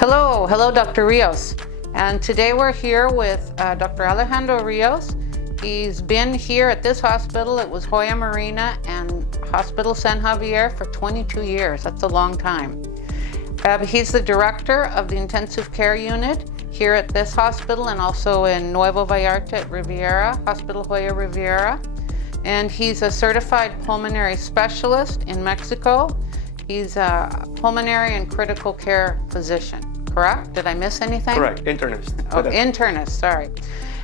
Hello, Dr. Rios. And today we're here with Dr. Alejandro Ríos. He's been here at this hospital. It was Joya Marina and Hospital San Javier for 22 years. That's a long time. He's the director of the intensive care unit here at this hospital and also in Nuevo Vallarta at Riviera, Hospital Joya Riviera. And he's a certified pulmonary specialist in Mexico. He's a pulmonary and critical care physician, correct? Did I miss anything? Correct, internist. Oh, internist, sorry.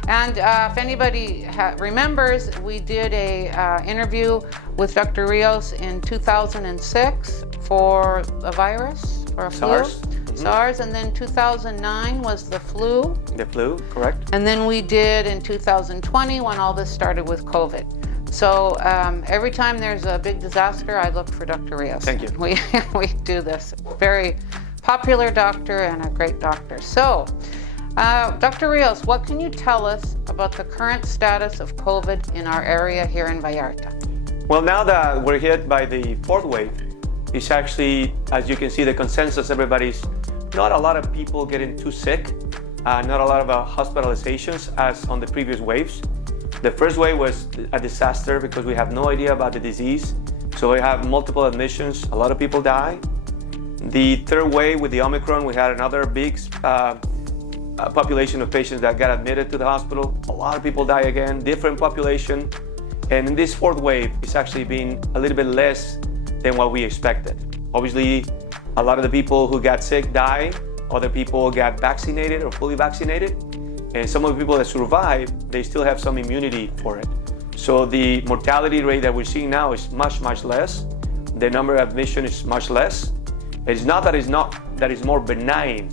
And if anybody remembers, we did a interview with Dr. Rios in 2006 for a virus, for a SARS. flu. SARS, and then 2009 was the flu. The flu, correct. And then we did in 2020 when all this started with COVID. So every time there's a big disaster, I look for Dr. Rios. Thank you. We do this. Very popular doctor and a great doctor. So, Dr. Rios, what can you tell us about the current status of COVID in our area here in Vallarta? Well, now that we're hit by the fourth wave, it's actually, as you can see, the consensus, everybody's, not a lot of people getting too sick, not a lot of hospitalizations as on the previous waves. The first wave was a disaster because we have no idea about the disease. So we have multiple admissions, a lot of people die. The third wave with the Omicron, we had another big population of patients that got admitted to the hospital. A lot of people die again, different population. And in this fourth wave, it's actually been a little bit less than what we expected. Obviously, a lot of the people who got sick died. Other people got vaccinated or fully vaccinated. And some of the people that survive, they still have some immunity for it. So the mortality rate that we're seeing now is much, much less. The number of admissions is much less. It's not that it's more benign.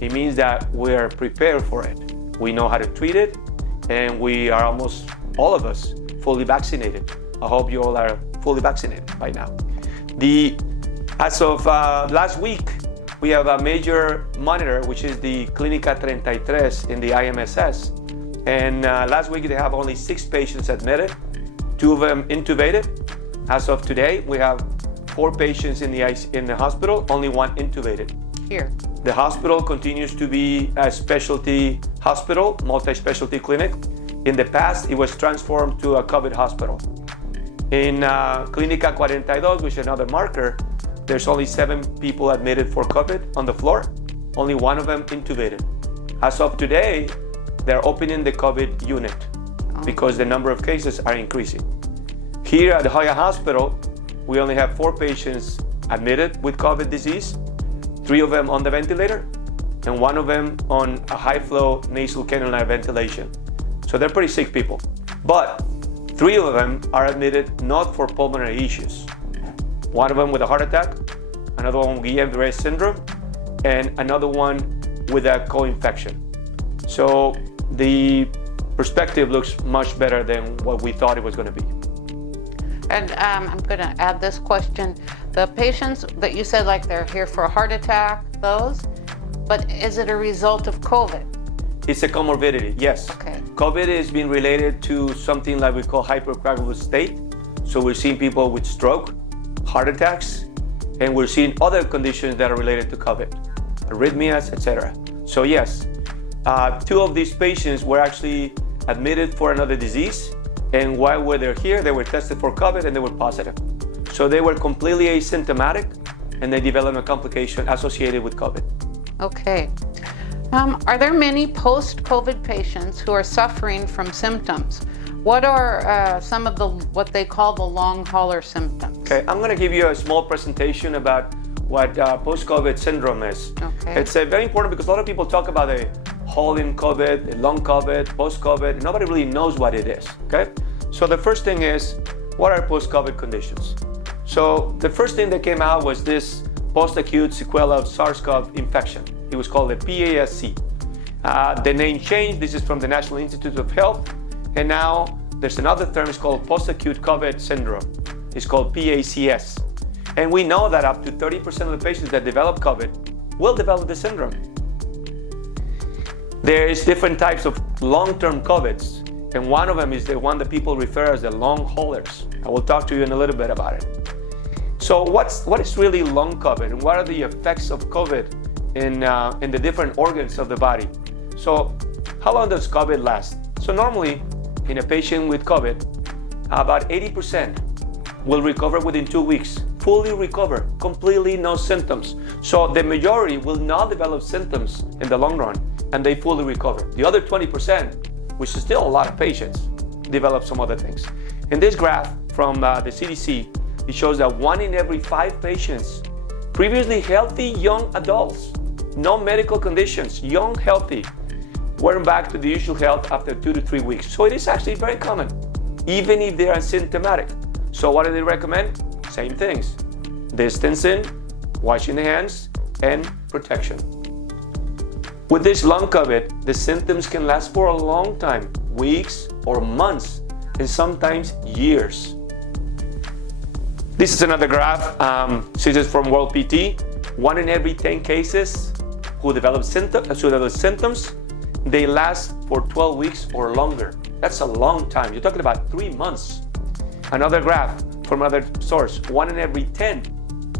It means that we're prepared for it. We know how to treat it, and we are almost all of us fully vaccinated. I hope you all are fully vaccinated by now. As of last week, we have a major monitor, which is the Clínica 33 in the IMSS. And last week they have only 6 patients admitted, 2 of them intubated. As of today, we have 4 patients in the hospital, only 1 intubated. Here. The hospital continues to be a specialty hospital, multi-specialty clinic. In the past, it was transformed to a COVID hospital. In Clínica 42, which is another marker, there's only 7 people admitted for COVID on the floor, only 1 of them intubated. As of today, they're opening the COVID unit because the number of cases are increasing. Here at the Joya Hospital, we only have 4 patients admitted with COVID disease, 3 of them on the ventilator, and 1 of them on a high-flow nasal cannula ventilation. So they're pretty sick people. But 3 of them are admitted not for pulmonary issues. 1 of them with a heart attack, another one with Guillain-Barré syndrome, and another one with a co-infection. So the perspective looks much better than what we thought it was going to be. And I'm going to add this question. The patients that you said, like they're here for a heart attack, those, but is it a result of COVID? It's a comorbidity, yes. Okay. COVID is being related to something like we call hypercoagulable state. So we're seeing people with stroke, heart attacks, and we're seeing other conditions that are related to COVID, arrhythmias, etc. So yes, 2 of these patients were actually admitted for another disease, and while they're here, they were tested for COVID and they were positive. So they were completely asymptomatic, and they developed a complication associated with COVID. Okay. Are there many post-COVID patients who are suffering from symptoms? What are some of what they call the long hauler symptoms? Okay, I'm going to give you a small presentation about what post-COVID syndrome is. Okay. It's very important because a lot of people talk about the hauling COVID, the long COVID, post-COVID. Nobody really knows what it is, okay? So the first thing is, what are post-COVID conditions? So the first thing that came out was this post-acute sequela of SARS-CoV infection. It was called the PASC. The name changed. This is from the National Institute of Health. And now there's another term, it's called post-acute COVID syndrome. It's called PACS. And we know that up to 30% of the patients that develop COVID will develop the syndrome. There is different types of long-term COVIDs, and one of them is the one that people refer as the long haulers. I will talk to you in a little bit about it. So what is really long COVID, and what are the effects of COVID in the different organs of the body. So how long does COVID last? So normally in a patient with COVID, about 80% will recover within 2 weeks, fully recover, completely no symptoms. So the majority will not develop symptoms in the long run and they fully recover. The other 20%, which is still a lot of patients, develop some other things. In this graph from the CDC, it shows that 1 in every 5 patients, previously healthy young adults, no medical conditions, young, healthy, were back to the usual health after 2 to 3 weeks. So it is actually very common, even if they are asymptomatic. So what do they recommend? Same things: distancing, washing the hands, and protection. With this long COVID, the symptoms can last for a long time, weeks or months, and sometimes years. This is another graph. This is from World PT. 1 in every 10 cases who develop symptoms, they last for 12 weeks or longer. That's a long time. You're talking about 3 months. Another graph from another source: 1 in every 10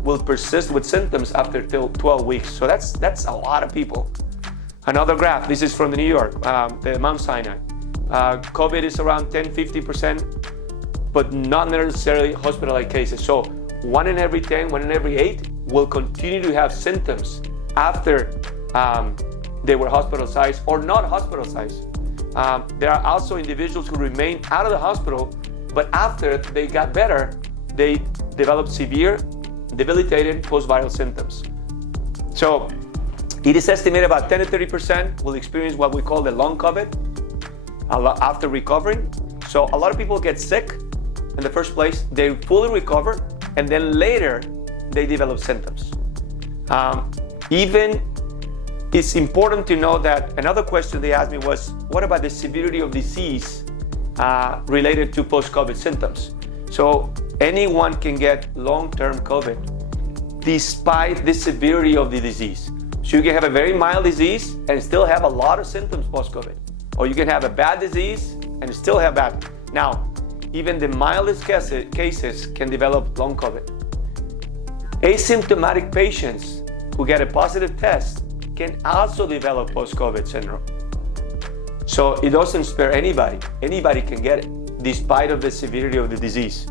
will persist with symptoms after 12 weeks. So that's a lot of people. Another graph, this is from the New York, the Mount Sinai. COVID is around 10-50%, but not necessarily hospitalized cases. So 1 in every 10, 1 in every 8 will continue to have symptoms after they were hospitalized or not hospitalized. There are also individuals who remain out of the hospital, but after they got better, they developed severe, debilitating post-viral symptoms. So it is estimated about 10 to 30% will experience what we call the long COVID after recovering. So a lot of people get sick in the first place, they fully recover, and then later they develop symptoms. Even it's important to know that another question they asked me was, what about the severity of disease related to post-COVID symptoms? So anyone can get long-term COVID despite the severity of the disease. So you can have a very mild disease and still have a lot of symptoms post-COVID. Or you can have a bad disease and still have bad. Now, even the mildest cases can develop long COVID. Asymptomatic patients who get a positive test can also develop post-COVID syndrome. So it doesn't spare anybody. Anybody can get it, despite of the severity of the disease.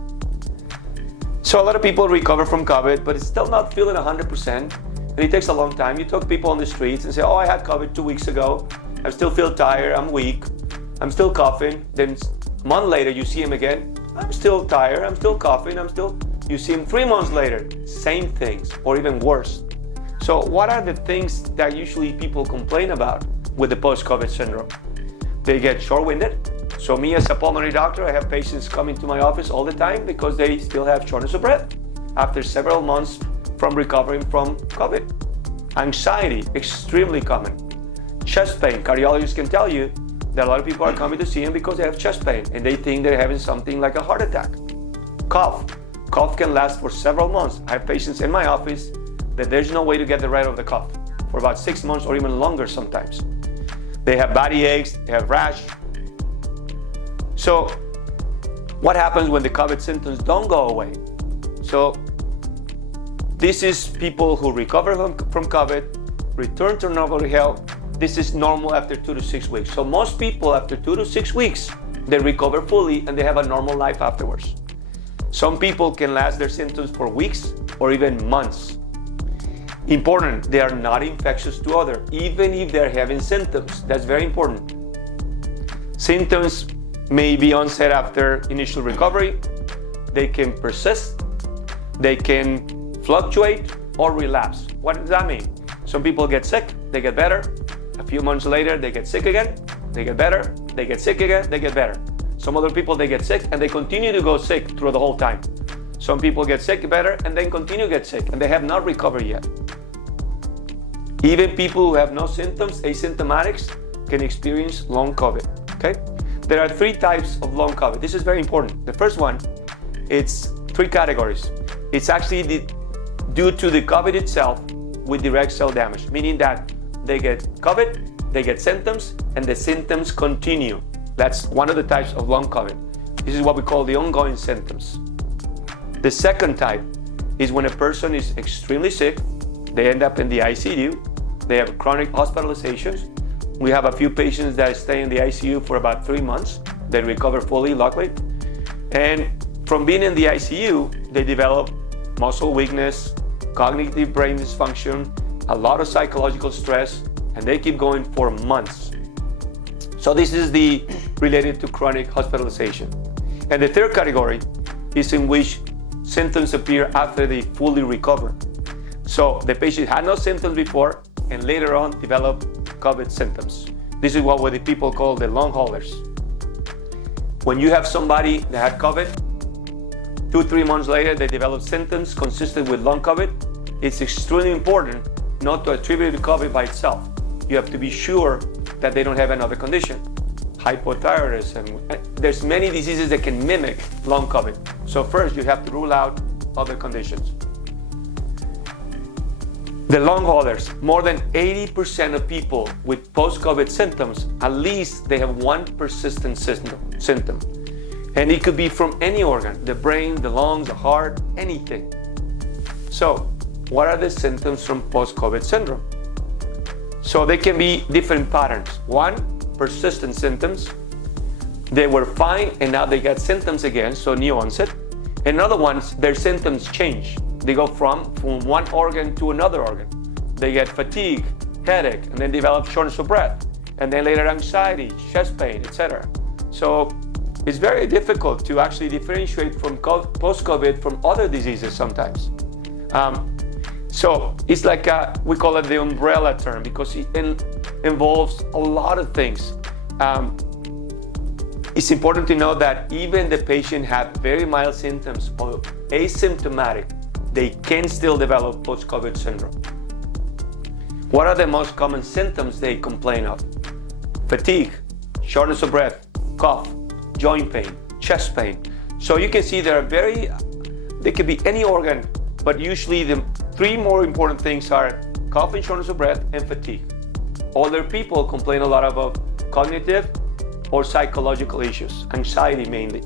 So a lot of people recover from COVID, but it's still not feeling 100%. And it takes a long time. You talk to people on the streets and say, oh, I had COVID 2 weeks ago. I still feel tired, I'm weak, I'm still coughing. Then a month later, you see him again. I'm still tired, I'm still coughing, you see him 3 months later, same things, or even worse. So what are the things that usually people complain about with the post-COVID syndrome? They get short-winded. So me as a pulmonary doctor, I have patients coming to my office all the time because they still have shortness of breath after several months from recovering from COVID. Anxiety, extremely common. Chest pain, cardiologists can tell you that a lot of people are coming to see him because they have chest pain and they think they're having something like a heart attack. Cough can last for several months. I have patients in my office that there's no way to get rid of the cough for about 6 months or even longer sometimes. They have body aches, they have rash. So what happens when the COVID symptoms don't go away? So this is people who recover from COVID, return to normal health. This is normal after 2 to 6 weeks. So most people after 2 to 6 weeks, they recover fully and they have a normal life afterwards. Some people can last their symptoms for weeks or even months. Important, they are not infectious to others, even if they're having symptoms. That's very important. Symptoms may be onset after initial recovery. They can persist, they can fluctuate or relapse. What does that mean? Some people get sick, they get better. A few months later, they get sick again, they get better, they get sick again, they get better. Some other people, they get sick and they continue to go sick through the whole time. Some people get sick, better, and then continue to get sick and they have not recovered yet. Even people who have no symptoms, asymptomatics, can experience long COVID, okay? There are 3 types of long COVID. This is very important. The first one, it's 3 categories. It's actually due to the COVID itself with direct cell damage, meaning that they get COVID, they get symptoms, and the symptoms continue. That's one of the types of long COVID. This is what we call the ongoing symptoms. The second type is when a person is extremely sick, they end up in the ICU, they have chronic hospitalizations. We have a few patients that stay in the ICU for about 3 months. They recover fully, luckily. And from being in the ICU, they develop muscle weakness, cognitive brain dysfunction, a lot of psychological stress, and they keep going for months. So this is the related to chronic hospitalization. And the third category is in which symptoms appear after they fully recover. So the patient had no symptoms before and later on develop COVID symptoms. This is what the people call the long haulers. When you have somebody that had COVID, 2-3 months later they develop symptoms consistent with long COVID, it's extremely important not to attribute it to COVID by itself. You have to be sure that they don't have another condition. Hypothyroidism, there's many diseases that can mimic long COVID. So first you have to rule out other conditions. The long haulers, more than 80% of people with post-COVID symptoms, at least they have one persistent symptom. And it could be from any organ, the brain, the lungs, the heart, anything. So what are the symptoms from post-COVID syndrome? So they can be different patterns. One, persistent symptoms. They were fine and now they got symptoms again, so new onset. And other ones, their symptoms change. They go from one organ to another organ. They get fatigue, headache, and then develop shortness of breath, and then later anxiety, chest pain, etc. So it's very difficult to actually differentiate from post-COVID from other diseases sometimes. So it's like we call it the umbrella term because it involves a lot of things. It's important to know that even the patient had very mild symptoms or asymptomatic, they can still develop post-COVID syndrome. What are the most common symptoms they complain of? Fatigue, shortness of breath, cough, joint pain, chest pain. So you can see they could be any organ, but usually the three more important things are cough and shortness of breath and fatigue. Older people complain a lot about cognitive or psychological issues, anxiety mainly.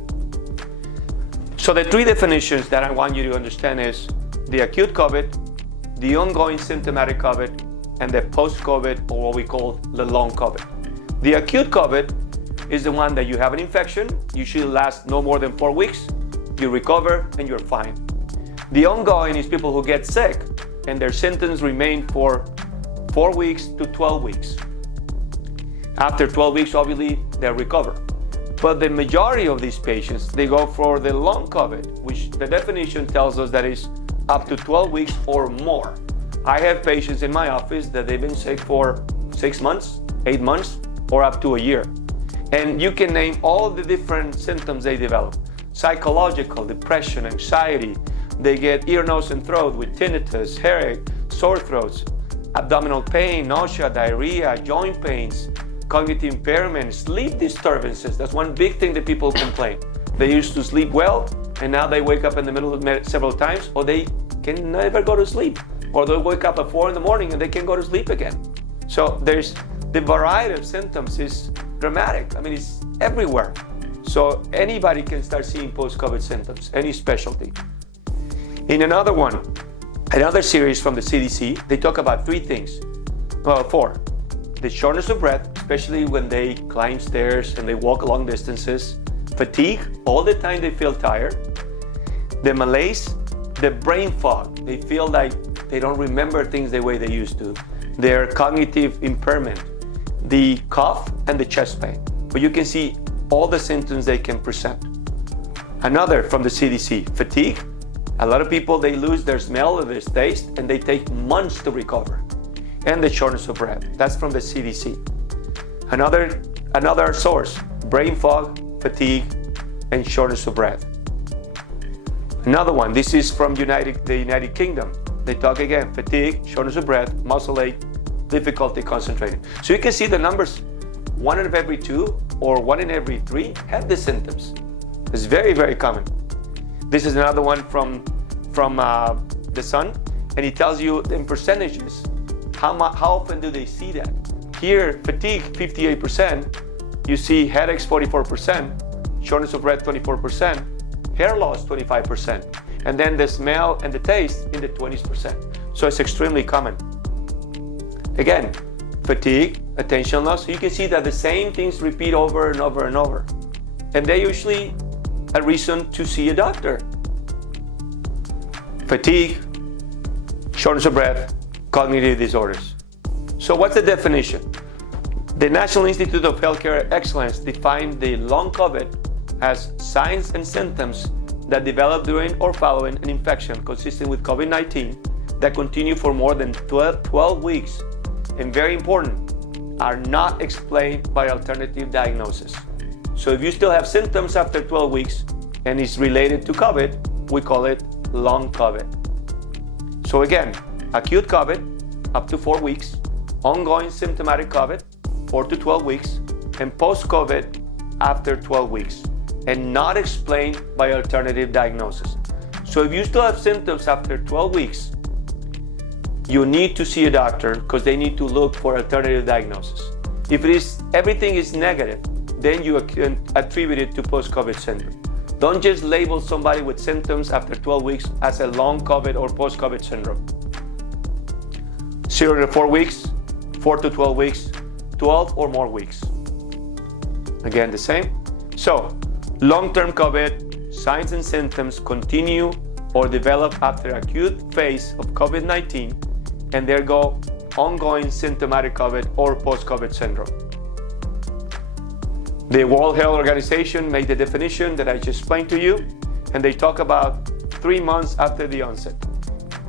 So the three definitions that I want you to understand is the acute COVID, the ongoing symptomatic COVID, and the post-COVID, or what we call the long COVID. The acute COVID is the one that you have an infection, usually lasts no more than 4 weeks, you recover and you're fine. The ongoing is people who get sick and their symptoms remain for 4 weeks to 12 weeks. After 12 weeks, obviously, they recover. But the majority of these patients, they go for the long COVID, which the definition tells us that is up to 12 weeks or more. I have patients in my office that they've been sick for 6 months, 8 months, or up to a year. And you can name all the different symptoms they develop. Psychological, depression, anxiety. They get ear, nose, and throat with tinnitus, headache, sore throats, abdominal pain, nausea, diarrhea, joint pains, cognitive impairment, sleep disturbances. That's one big thing that people complain. They used to sleep well, and now they wake up in the middle of the night several times, or they can never go to sleep. Or they'll wake up at 4 in the morning and they can go to sleep again. So there's the variety of symptoms is dramatic. I mean, it's everywhere. So anybody can start seeing post-COVID symptoms, any specialty. In another series from the CDC, they talk about 3 things. Well, 4. The shortness of breath, especially when they climb stairs and they walk long distances. Fatigue, all the time they feel tired. The malaise, the brain fog. They feel like they don't remember things the way they used to. Their cognitive impairment, the cough, and the chest pain. But you can see all the symptoms they can present. Another from the CDC, fatigue. A lot of people, they lose their smell or their taste, and they take months to recover. And the shortness of breath, that's from the CDC. Another source, brain fog, fatigue, and shortness of breath. Another one, this is from the United Kingdom. They talk again, fatigue, shortness of breath, muscle ache, difficulty concentrating. So you can see the numbers, 1 in every 2 or 1 in every 3 have the symptoms. It's very, very common. This is another one from the Sun, and it tells you in percentages, how often do they see that? Here, fatigue, 58%. You see headaches, 44%, shortness of breath, 24%, hair loss, 25%, and then the smell and the taste in the 20%. So it's extremely common. Again, fatigue, attention loss. So you can see that the same things repeat over and over and over. And they're usually a reason to see a doctor. Fatigue, shortness of breath, cognitive disorders. So what's the definition? The National Institute of Healthcare Excellence defined the long COVID as signs and symptoms that develop during or following an infection consistent with COVID-19 that continue for more than 12 weeks, and very important, are not explained by alternative diagnosis. So if you still have symptoms after 12 weeks and it's related to COVID, we call it long COVID. So again, acute COVID, up to 4 weeks, ongoing symptomatic COVID, 4 to 12 weeks, and post-COVID after 12 weeks, and not explained by alternative diagnosis. So if you still have symptoms after 12 weeks, you need to see a doctor because they need to look for alternative diagnosis. If everything is negative, then you can attribute it to post-COVID syndrome. Don't just label somebody with symptoms after 12 weeks as a long COVID or post-COVID syndrome. 0 to 4 weeks, 4 to 12 weeks, 12 or more weeks. Again, the same. So, long-term COVID, signs and symptoms continue or develop after acute phase of COVID-19, and there go ongoing symptomatic COVID or post-COVID syndrome. The World Health Organization made the definition that I just explained to you, and they talk about 3 months after the onset,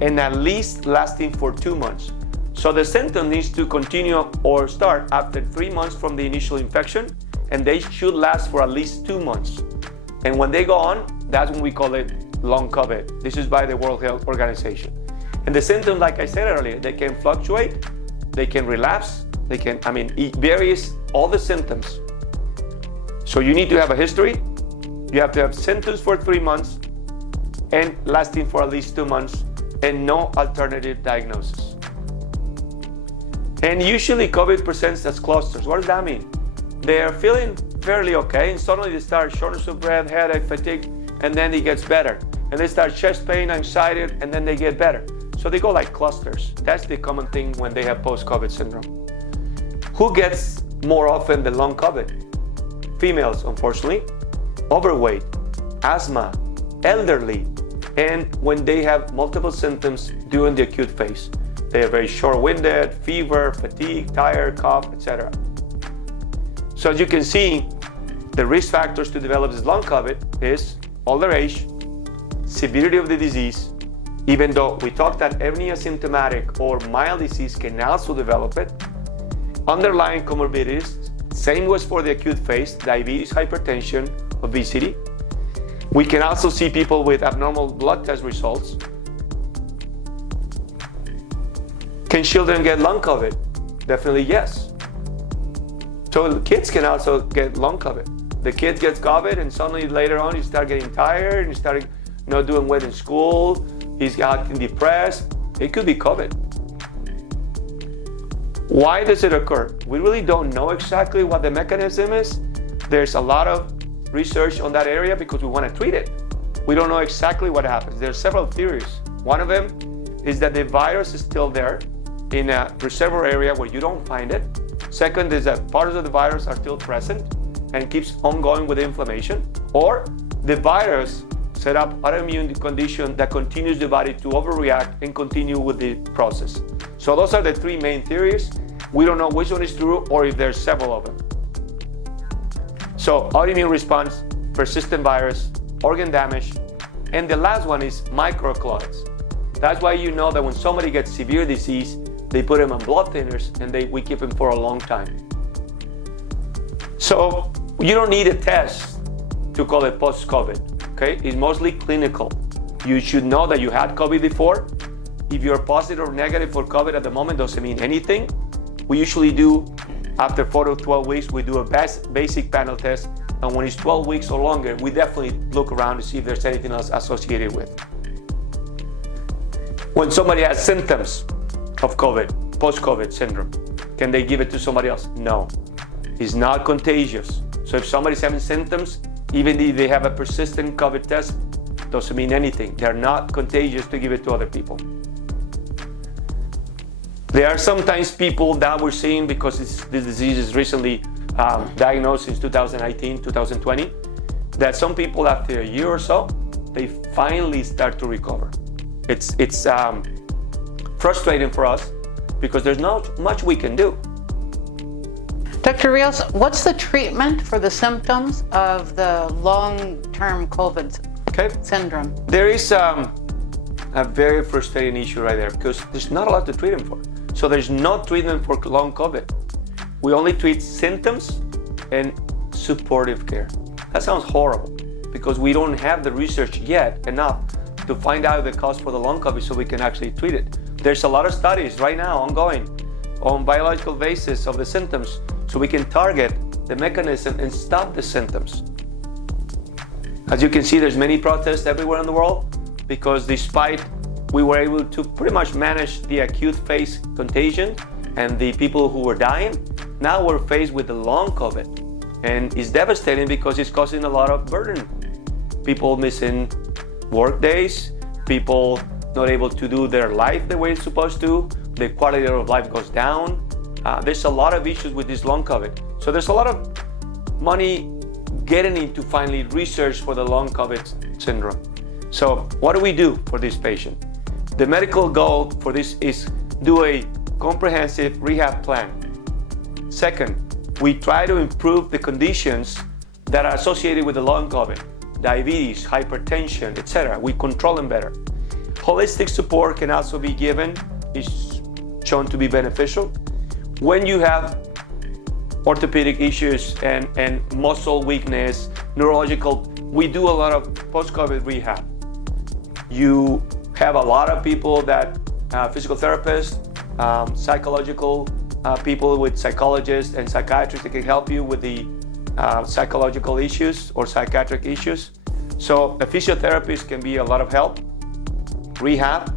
and at least lasting for 2 months. So the symptom needs to continue or start after 3 months from the initial infection, and they should last for at least 2 months. And when they go on, that's when we call it long COVID. This is by the World Health Organization. And the symptoms, like I said earlier, they can fluctuate, they can relapse, it varies all the symptoms. So you need to have a history, you have to have symptoms for 3 months, and lasting for at least 2 months, and no alternative diagnosis. And usually COVID presents as clusters. What does that mean? They are feeling fairly okay, and suddenly they start shortness of breath, headache, fatigue, and then it gets better. And they start chest pain, anxiety, and then they get better. So they go like clusters. That's the common thing when they have post-COVID syndrome. Who gets more often the long COVID? Females, unfortunately, overweight, asthma, elderly, and when they have multiple symptoms during the acute phase. They are very short-winded, fever, fatigue, tired, cough, etc. So as you can see, the risk factors to develop this long COVID is older age, severity of the disease, even though we talked that any asymptomatic or mild disease can also develop it, underlying comorbidities, same was for the acute phase, diabetes, hypertension, obesity. We can also see people with abnormal blood test results. Can children get long COVID? Definitely yes. So kids can also get long COVID. The kid gets COVID and suddenly later on you start getting tired and you start not doing well in school, he's acting depressed. It could be COVID. Why does it occur? We really don't know exactly what the mechanism is. There's a lot of research on that area because we want to treat it. We don't know exactly what happens. There are several theories. One of them is that the virus is still there in a reservoir area where you don't find it. Second is that parts of the virus are still present and keeps ongoing with inflammation. Or the virus set up autoimmune condition that continues the body to overreact and continue with the process. So those are the three main theories. We don't know which one is true or if there's several of them. So autoimmune response, persistent virus, organ damage, and the last one is microclots. That's why you know that when somebody gets severe disease, they put them on blood thinners and we keep them for a long time. So you don't need a test to call it post-COVID, okay? It's mostly clinical. You should know that you had COVID before. If you're positive or negative for COVID at the moment, doesn't mean anything. We usually do, after 4 to 12 weeks, we do a basic panel test. And when it's 12 weeks or longer, we definitely look around to see if there's anything else associated with. When somebody has symptoms of COVID, post-COVID syndrome, can they give it to somebody else? No, it's not contagious. So if somebody's having symptoms, even if they have a persistent COVID test, doesn't mean anything. They're not contagious to give it to other people. There are sometimes people that we're seeing because this disease is recently diagnosed since 2019, 2020, that some people after a year or so, they finally start to recover. It's frustrating for us because there's not much we can do. Dr. Rios, what's the treatment for the symptoms of the long-term COVID syndrome? There is a very frustrating issue right there because there's not a lot to treat them for. So there's no treatment for long COVID. We only treat symptoms and supportive care. That sounds horrible because we don't have the research yet enough to find out the cause for the long COVID so we can actually treat it. There's a lot of studies right now ongoing on biological basis of the symptoms so we can target the mechanism and stop the symptoms. As you can see, there's many protests everywhere in the world because despite we were able to pretty much manage the acute phase contagion and the people who were dying, now we're faced with the long COVID. And it's devastating because it's causing a lot of burden. People missing work days, people not able to do their life the way it's supposed to, the quality of life goes down. There's a lot of issues with this long COVID. So there's a lot of money getting into finally research for the long COVID syndrome. So what do we do for this patient? The medical goal for this is do a comprehensive rehab plan. Second, we try to improve the conditions that are associated with the long COVID, diabetes, hypertension, etc. We control them better. Holistic support can also be given, is shown to be beneficial. When you have orthopedic issues and muscle weakness, neurological, we do a lot of post-COVID rehab. You have a lot of people that, physical therapists, psychological people with psychologists and psychiatrists that can help you with the psychological issues or psychiatric issues. So a physiotherapist can be a lot of help, rehab.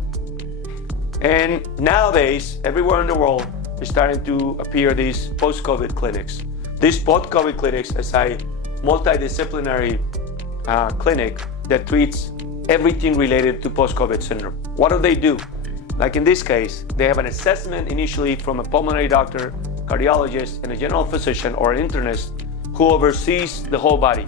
And nowadays, everywhere in the world, is starting to appear these post-COVID clinics. These post-COVID clinics is a multidisciplinary clinic that treats everything related to post-COVID syndrome. What do? Like in this case, they have an assessment initially from a pulmonary doctor, cardiologist, and a general physician or an internist who oversees the whole body.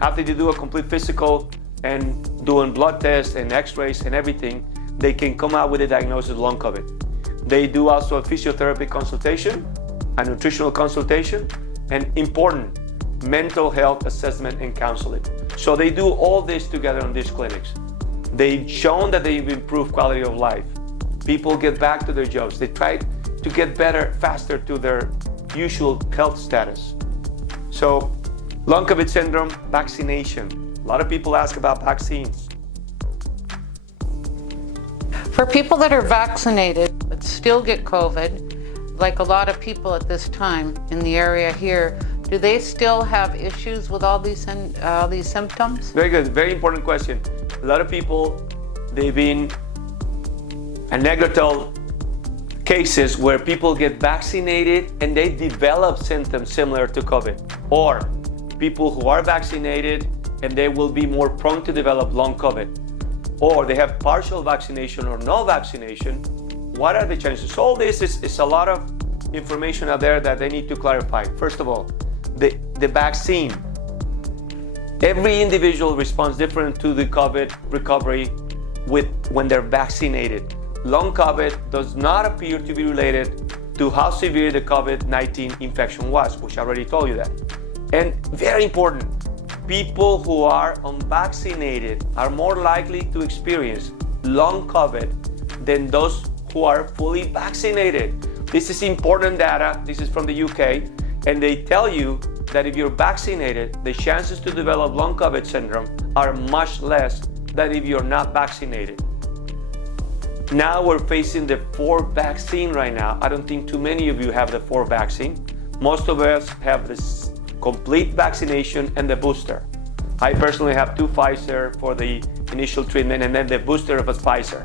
After they do a complete physical and doing blood tests and x-rays and everything, they can come out with a diagnosis of long COVID. They do also a physiotherapy consultation, a nutritional consultation, and important mental health assessment and counseling. So they do all this together in these clinics. They've shown that they've improved quality of life. People get back to their jobs. They try to get better, faster to their usual health status. So long COVID syndrome, vaccination. A lot of people ask about vaccines. For people that are vaccinated but still get COVID, like a lot of people at this time in the area here, do they still have issues with all these symptoms? Very good, very important question. A lot of people, they've been anecdotal cases where people get vaccinated and they develop symptoms similar to COVID, or people who are vaccinated and they will be more prone to develop long COVID, or they have partial vaccination or no vaccination. What are the chances? All this is a lot of information out there that they need to clarify. First of all, the vaccine. Every individual responds different to the COVID recovery when they're vaccinated. Long COVID does not appear to be related to how severe the COVID-19 infection was, which I already told you that. And very important, people who are unvaccinated are more likely to experience long COVID than those who are fully vaccinated. This is important data. This is from the UK, and they tell you that if you're vaccinated, the chances to develop long COVID syndrome are much less than if you're not vaccinated. Now we're facing the 4th vaccine right now. I don't think too many of you have the 4th vaccine. Most of us have this complete vaccination and the booster. I personally have 2 Pfizer for the initial treatment and then the booster of a Pfizer.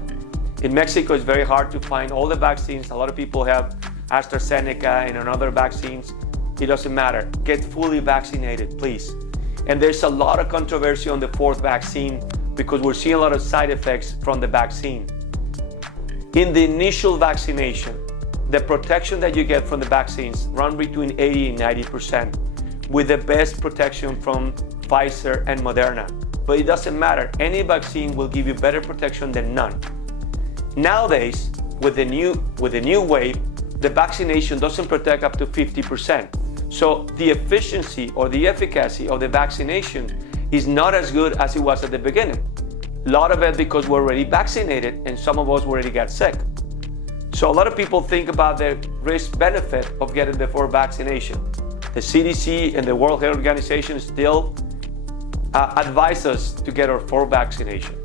In Mexico, it's very hard to find all the vaccines. A lot of people have AstraZeneca and other vaccines. It doesn't matter. Get fully vaccinated, please. And there's a lot of controversy on the 4th vaccine because we're seeing a lot of side effects from the vaccine. In the initial vaccination, the protection that you get from the vaccines run between 80 and 90%, with the best protection from Pfizer and Moderna. But it doesn't matter. Any vaccine will give you better protection than none. Nowadays, with the new wave, the vaccination doesn't protect up to 50%. So the efficiency or the efficacy of the vaccination is not as good as it was at the beginning. A lot of it because we're already vaccinated and some of us already got sick. So a lot of people think about the risk benefit of getting the full vaccination. The CDC and the World Health Organization still advise us to get our full vaccination.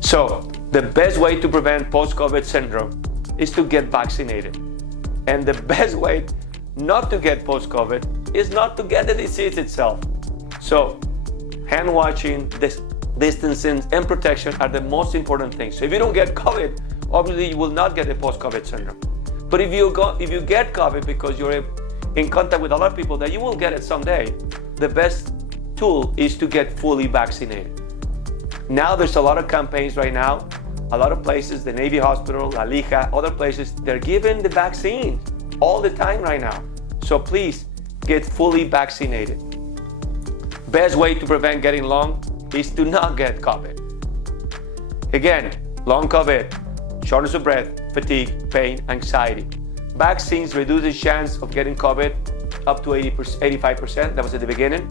So the best way to prevent post-COVID syndrome is to get vaccinated. And the best way not to get post-COVID is not to get the disease itself. So hand washing, distancing, and protection are the most important things. So if you don't get COVID, obviously you will not get the post-COVID syndrome. But if you get COVID because you're in contact with a lot of people that you will get it someday, the best tool is to get fully vaccinated. Now there's a lot of campaigns right now, a lot of places, the Navy Hospital, La Lija, other places, they're giving the vaccine all the time right now. So please get fully vaccinated. Best way to prevent getting long is to not get COVID. Again, long COVID, shortness of breath, fatigue, pain, anxiety. Vaccines reduce the chance of getting COVID up to 85%, that was at the beginning.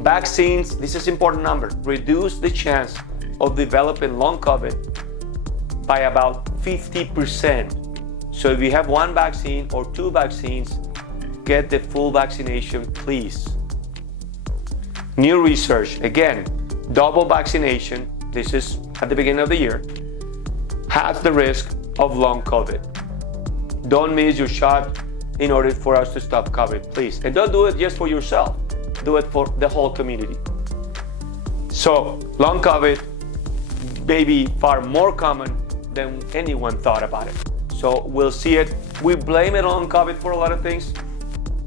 Vaccines, this is an important number, reduce the chance of developing long COVID by about 50%. So if you have one vaccine or two vaccines, get the full vaccination, please. New research, again, double vaccination, this is at the beginning of the year, has the risk of long COVID. Don't miss your shot in order for us to stop COVID, please. And don't do it just for yourself, do it for the whole community. So long COVID may be far more common than anyone thought about it. So we'll see it. We blame it on COVID for a lot of things.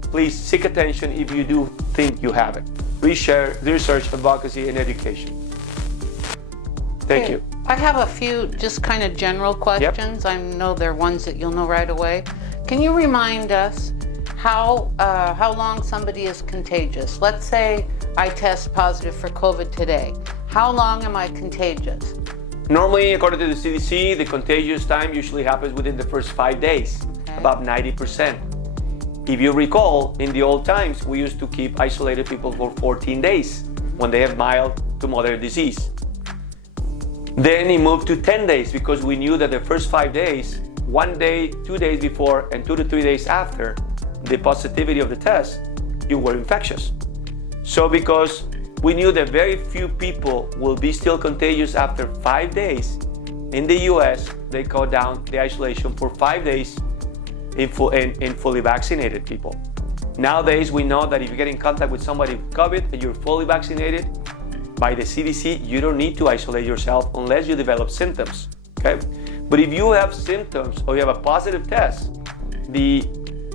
Please seek attention if you do think you have it. Please share research, advocacy, and education. Thank you. I have a few just kind of general questions. Yep. I know they're ones that you'll know right away. Can you remind us how long somebody is contagious? Let's say I test positive for COVID today. How long am I contagious? Normally, according to the CDC, the contagious time usually happens within the first 5 days, about 90%. If you recall, in the old times, we used to keep isolated people for 14 days when they have mild to moderate disease. Then it moved to 10 days because we knew that the first 5 days, 1 day, 2 days before, and 2 to 3 days after the positivity of the test, you were infectious. So because we knew that very few people will be still contagious after 5 days, in the US, they go down the isolation for 5 days in fully vaccinated people. Nowadays, we know that if you get in contact with somebody with COVID and you're fully vaccinated, by the CDC, you don't need to isolate yourself unless you develop symptoms, okay? But if you have symptoms or you have a positive test, the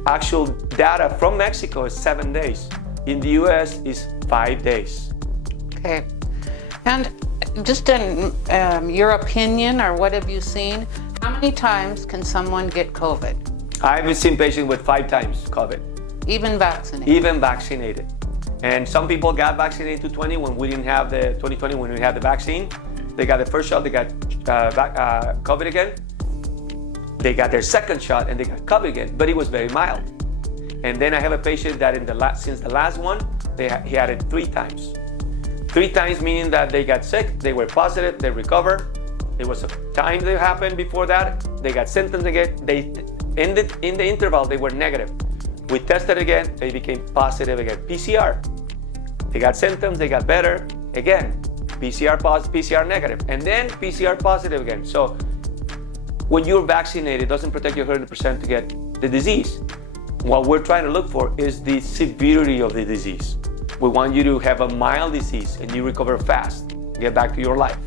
actual data from Mexico is 7 days. In the US is 5 days. Okay. And just in your opinion, or what have you seen, how many times can someone get COVID? I've seen patients with 5 times COVID. Even vaccinated? Even vaccinated. And some people got vaccinated to 20 when we didn't have the 2020 when we had the vaccine. They got the first shot, they got COVID again. They got their second shot and they got COVID again, but it was very mild. And then I have a patient that since the last one, he had it 3 times. 3 times meaning that they got sick, they were positive, they recovered. It was a time that happened before that. They got symptoms again. In the interval, they were negative. We tested again, they became positive again. PCR. They got symptoms, they got better. Again, PCR positive, PCR negative, and then PCR positive again. So when you're vaccinated, it doesn't protect you 100% to get the disease. What we're trying to look for is the severity of the disease. We want you to have a mild disease and you recover fast, get back to your life.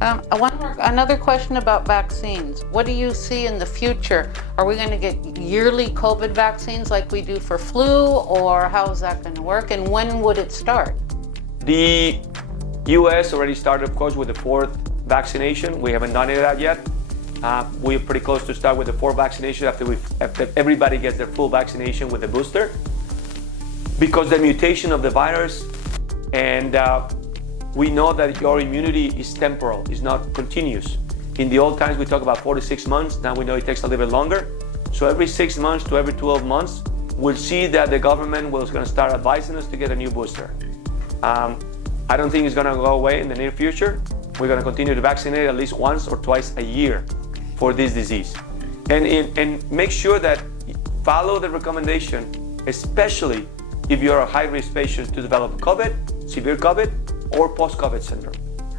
Another question about vaccines. What do you see in the future? Are we going to get yearly COVID vaccines like we do for flu, or how is that going to work, and when would it start? The US already started, of course, with the 4th vaccination. We haven't done it yet. We're pretty close to start with the 4th vaccination after everybody gets their full vaccination with the booster. Because the mutation of the virus, and we know that your immunity is temporal, is not continuous. In the old times, we talk about 4 to 6 months. Now we know it takes a little bit longer. So every 6 months to every 12 months, we'll see that the government was going to start advising us to get a new booster. I don't think it's going to go away in the near future. We're going to continue to vaccinate at least once or twice a year for this disease. And make sure that you follow the recommendation, especially if you're a high-risk patient to develop COVID, severe COVID, or post-COVID syndrome.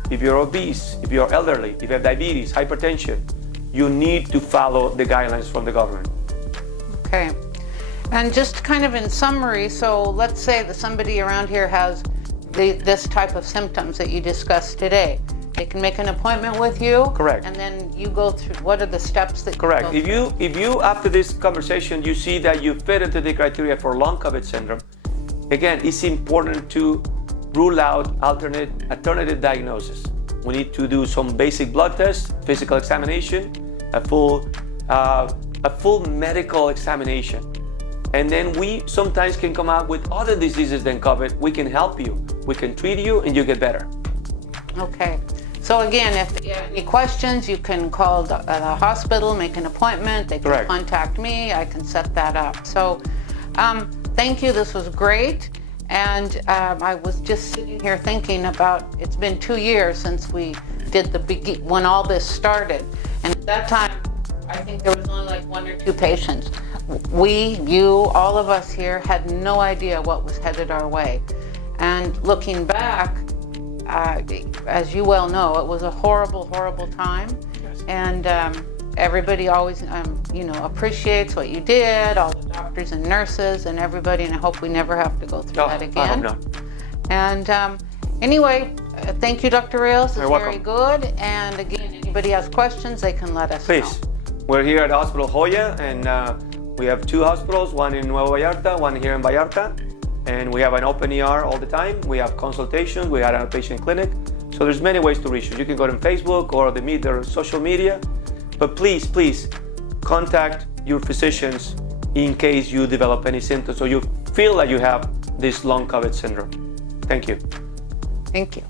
If you're obese, if you're elderly, if you have diabetes, hypertension, you need to follow the guidelines from the government. Okay. And just kind of in summary, so let's say that somebody around here has this type of symptoms that you discussed today. They can make an appointment with you. Correct. And then you go through, what are the steps that Correct. you go If you after this conversation, you see that you fit into the criteria for long COVID syndrome, again, it's important to rule out alternative diagnosis. We need to do some basic blood tests, physical examination, a full medical examination. And then we sometimes can come out with other diseases than COVID. We can help you. We can treat you and you get better. Okay. So again, if you have any questions, you can call the hospital, make an appointment. They can Correct. contact me. I can set that up. So thank you. This was great. And I was just sitting here thinking about, it's been 2 years since we did when all this started. And at that time, I think there was only like 1 or 2 patients. You, all of us here had no idea what was headed our way. And looking back, as you well know, it was a horrible, horrible time. Yes. And everybody always, appreciates what you did, all the doctors and nurses and everybody, and I hope we never have to go through that again. I hope not. And anyway, thank you, Dr. Rios. It's You're very welcome. good. And again, anybody has questions, they can let us know. Please. We're here at Hospital Joya, and we have 2 hospitals, one in Nueva Vallarta, one here in Vallarta. And we have an open ER all the time. We have consultations. We have a patient clinic. So there's many ways to reach us. You can go to Facebook or their social media. But please, please contact your physicians in case you develop any symptoms or you feel that you have this long COVID syndrome. Thank you. Thank you.